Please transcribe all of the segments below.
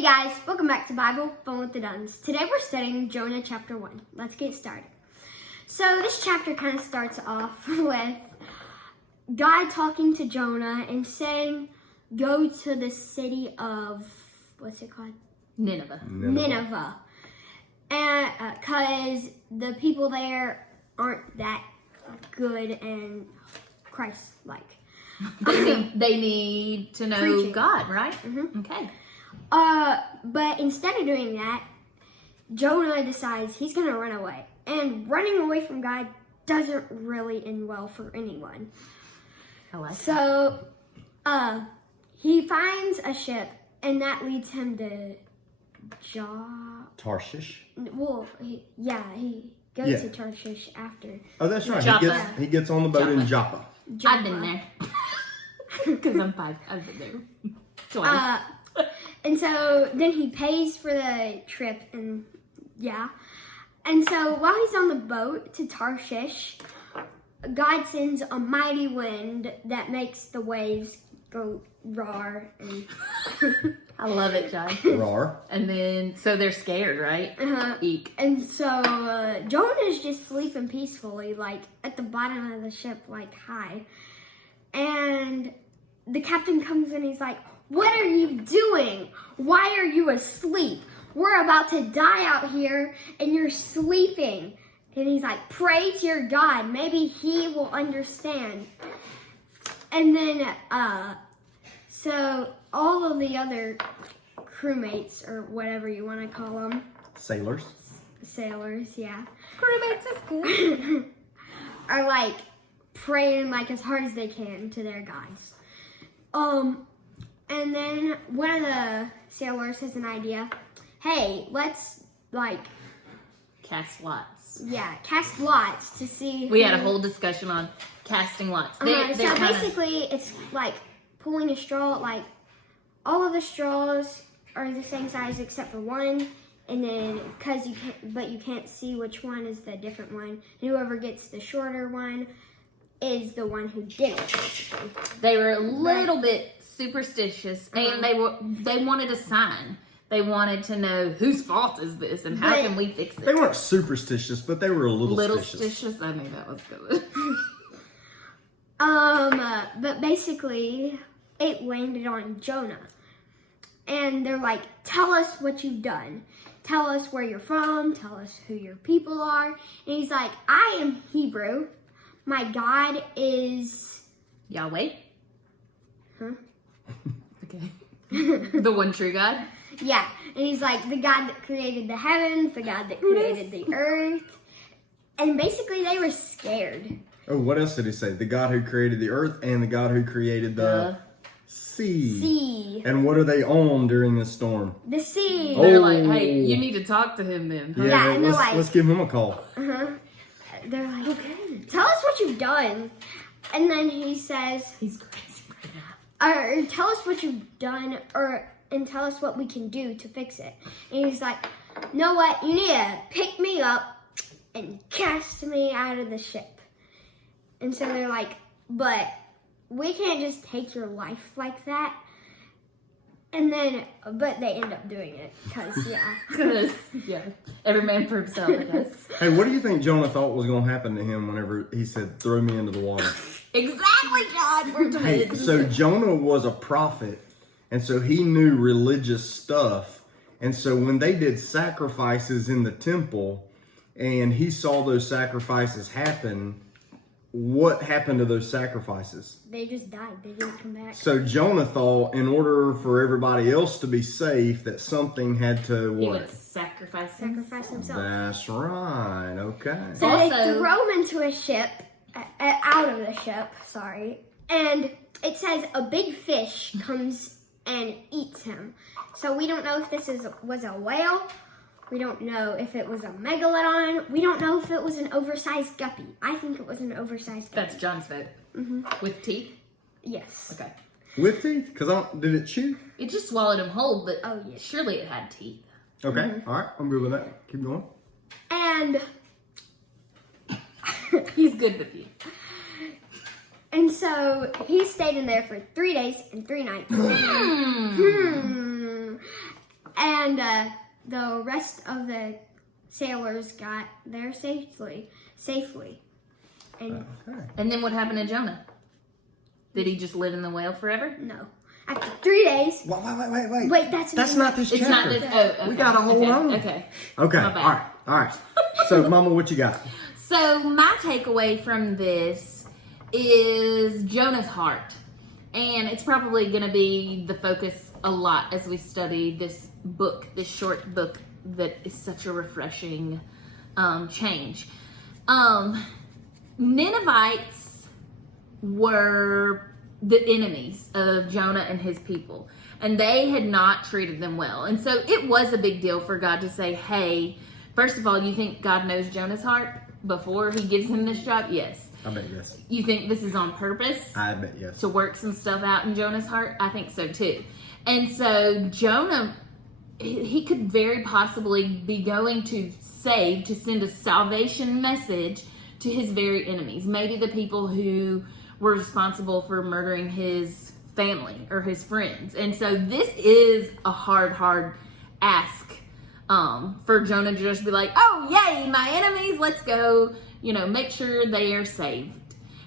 Hey guys, welcome back to Bible Fun with the Duns. Today we're studying Jonah chapter 1. Let's get started. So this chapter kind of starts off with God talking to Jonah and saying, go to the city of, what's it called? Nineveh. And because the people there aren't that good and Christ-like. They need to know Preaching. God, right? Mm-hmm. Okay. But instead of doing that, Jonah decides he's going to run away. And running away from God doesn't really end well for anyone. I like So, he finds a ship, and that leads him to Tarshish. Well, he goes to Tarshish after. Oh, that's right. Joppa. He gets on the boat in Joppa. I've been there. Because I'm 5. I've been there twice. And so then he pays for the trip, and And so while he's on the boat to Tarshish, God sends a mighty wind that makes the waves go roar. And I love it, John. Roar. And then, so they're scared, right? Eek. And so Jonah's just sleeping peacefully, like at the bottom of the ship, like high. And the captain comes in, he's like, what are you doing? Why are you asleep? We're about to die out here and you're sleeping. And he's like, pray to your God. Maybe he will understand. And then, so all of the other crewmates, or whatever you want to call them. Sailors. Sailors, yeah. Crewmates is good. Are like praying like as hard as they can to their guys. And then one of the sailors has an idea. Hey, let's like Cast lots. cast lots to see. We had a whole discussion on casting lots. Basically, it's like pulling a straw. Like all of the straws are the same size except for one, and then you can't see which one is the different one. And whoever gets the shorter one is the one who did it. Basically, They were a little bit superstitious, and they wanted a sign. They wanted to know whose fault is this and how can we fix it. They weren't superstitious, but they were a little stitious. I knew that was good. But basically, it landed on Jonah. And they're like, tell us what you've done. Tell us where you're from. Tell us who your people are. And he's like, I am Hebrew. My God is... Yahweh? Huh? Okay. The one true God? Yeah. And he's like, the God that created the heavens, the God that created the earth. And basically, they were scared. Oh, what else did he say? The God who created the earth and the God who created the sea. And what are they on during this storm? The sea. They're like, hey, you need to talk to him then. Huh? Yeah, and they're like... Let's give him a call. They're like, okay, tell us what you've done. And then he says... He's crazy right now. Or tell us what you've done, and tell us what we can do to fix it. And he's like, you know what? You need to pick me up and cast me out of the ship. And so they're like, but we can't just take your life like that. And then, but they end up doing it because, yeah. Every man for himself, I guess. Hey, what do you think Jonah thought was going to happen to him whenever he said, throw me into the water? Exactly, God. We're Hey, so Jonah was a prophet, and so he knew religious stuff. And so when they did sacrifices in the temple, and he saw those sacrifices happen, what happened to those sacrifices? they just died. They didn't come back. So Jonah thought, in order for everybody else to be safe, that something had to He what? would sacrifice himself. That's right. Okay. So Also- they throw him into a ship, out of the ship, and it says a big fish comes and eats him. So we don't know if this was a whale. We don't know if it was a megalodon. We don't know if it was an oversized guppy. I think it was an oversized guppy. That's John's vote. With teeth? Yes. Okay. With teeth? Because did it chew? It just swallowed him whole, but Oh, yeah. surely it had teeth. Okay. All right. I'm good with that. Keep going. And He's good with you. And so he stayed in there for 3 days and 3 nights. And the rest of the sailors got there safely. And And then what happened to Jonah? Did he just live in the whale forever? no, after 3 days. Wait. Wait, that's not this It's chapter. not this. Oh, okay. We gotta hold on. Okay. Okay. My bad. All right. So, Mama, what you got? So my takeaway from this is Jonah's heart. And it's probably going to be the focus a lot as we study this book, this short book that is such a refreshing change. Ninevites were the enemies of Jonah and his people, and they had not treated them well. And so it was a big deal for God to say, hey, first of all, you think God knows Jonah's heart before he gives him this job? Yes. I bet yes. You think this is on purpose? I bet yes. To work some stuff out in Jonah's heart? I think so too. And so Jonah, he could very possibly be going to send a salvation message to his very enemies. Maybe the people who were responsible for murdering his family or his friends. And so this is a hard ask for Jonah to just be like, oh, yay, my enemies, let's go, make sure they are saved.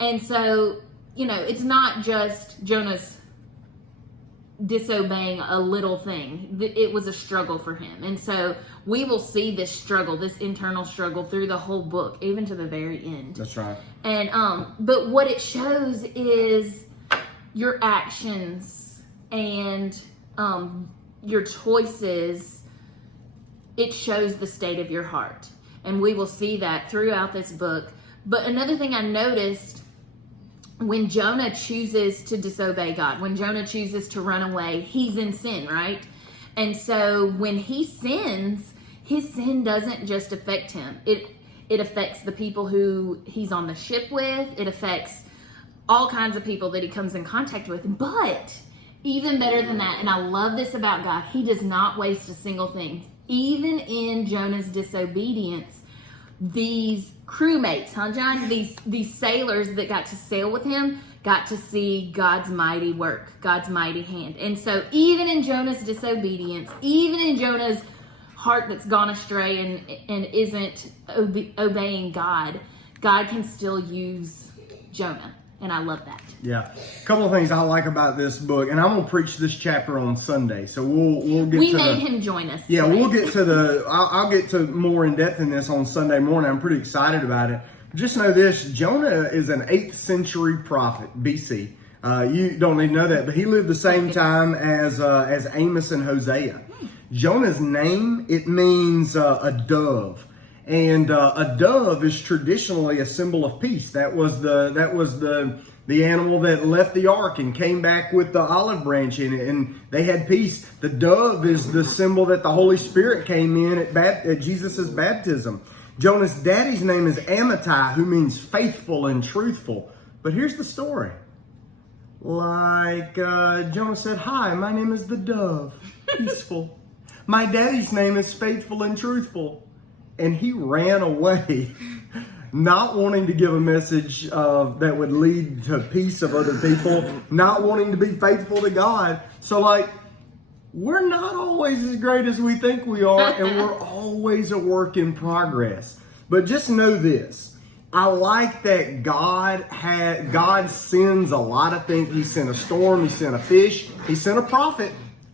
And so, it's not just Jonah's disobeying a little thing. It was a struggle for him. And so we will see this struggle, this internal struggle through the whole book, even to the very end. That's right. And, but what it shows is your actions and your choices. It shows the state of your heart. And we will see that throughout this book. But another thing I noticed, when Jonah chooses to disobey God, when Jonah chooses to run away, he's in sin, right? And so when he sins, his sin doesn't just affect him. It affects the people who he's on the ship with. It affects all kinds of people that he comes in contact with. But even better than that, and I love this about God, he does not waste a single thing. Even in Jonah's disobedience, these crewmates, John? These sailors that got to sail with him got to see God's mighty work, God's mighty hand. And so even in Jonah's disobedience, even in Jonah's heart that's gone astray and isn't obeying God, God can still use Jonah. And I love that. Yeah. A couple of things I like about this book, and I'm going to preach this chapter on Sunday, so we'll get we to made him join us. Yeah, today. we'll get to I'll get to more in depth in this on Sunday morning. I'm pretty excited about it. Just know this, Jonah is an 8th century prophet, BC. You don't need to know that, but he lived the same time as Amos and Hosea. Jonah's name, it means a dove. And a dove is traditionally a symbol of peace. That was the animal that left the ark and came back with the olive branch in it, and they had peace. The dove is the symbol that the Holy Spirit came in at Jesus' baptism. Jonah's daddy's name is Amittai, who means faithful and truthful. But here's the story. Like Jonah said, hi, my name is the dove, peaceful. My daddy's name is faithful and truthful. And he ran away, not wanting to give a message that would lead to peace of other people, not wanting to be faithful to God. So, we're not always as great as we think we are, and we're always a work in progress. But just know this. I like that God sends a lot of things. He sent a storm, he sent a fish, he sent a prophet,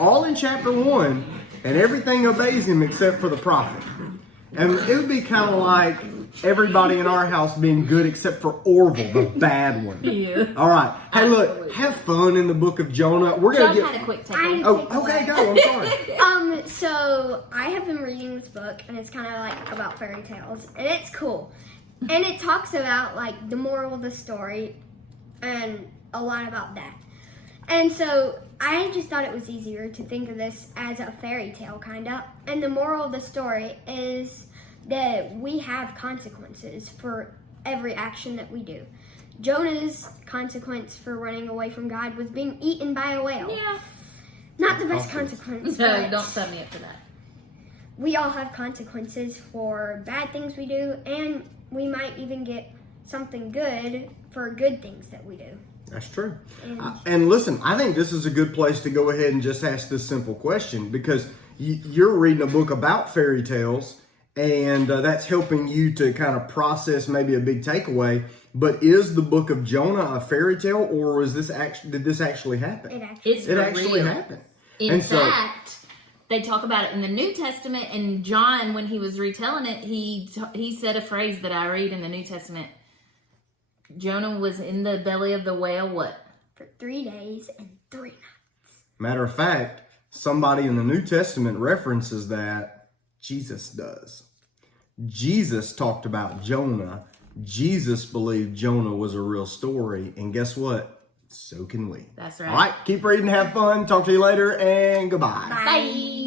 all in chapter 1, and everything obeys him except for the prophet. And it would be kind of like everybody in our house being good except for Orville, the bad one. Yeah. All right. Hey, look, have fun in the book of Jonah. We're going to John get... had a quick take. Oh, okay, go. I'm sorry. So I have been reading this book, and it's kind of like about fairy tales, and it's cool. And it talks about the moral of the story and a lot about that. And so I just thought it was easier to think of this as a fairy tale, kind of. And the moral of the story is that we have consequences for every action that we do. Jonah's consequence for running away from God was being eaten by a whale. Yeah. Not the best consequence. No, but don't set me up for that. we all have consequences for bad things we do, and we might even get something good for good things that we do. That's true. And listen, I think this is a good place to go ahead and just ask this simple question, because you're reading a book about fairy tales, and that's helping you to kind of process maybe a big takeaway. But is the book of Jonah a fairy tale, or was this did this actually happen? It actually happened. In fact, they talk about it in the New Testament, and John, when he was retelling it, he said a phrase that I read in the New Testament. Jonah was in the belly of the whale, what? For 3 days and 3 nights. Matter of fact, somebody in the New Testament references that. Jesus does. Jesus talked about Jonah. Jesus believed Jonah was a real story. And guess what? So can we. That's right. All right, keep reading, have fun. Talk to you later, and goodbye. Bye.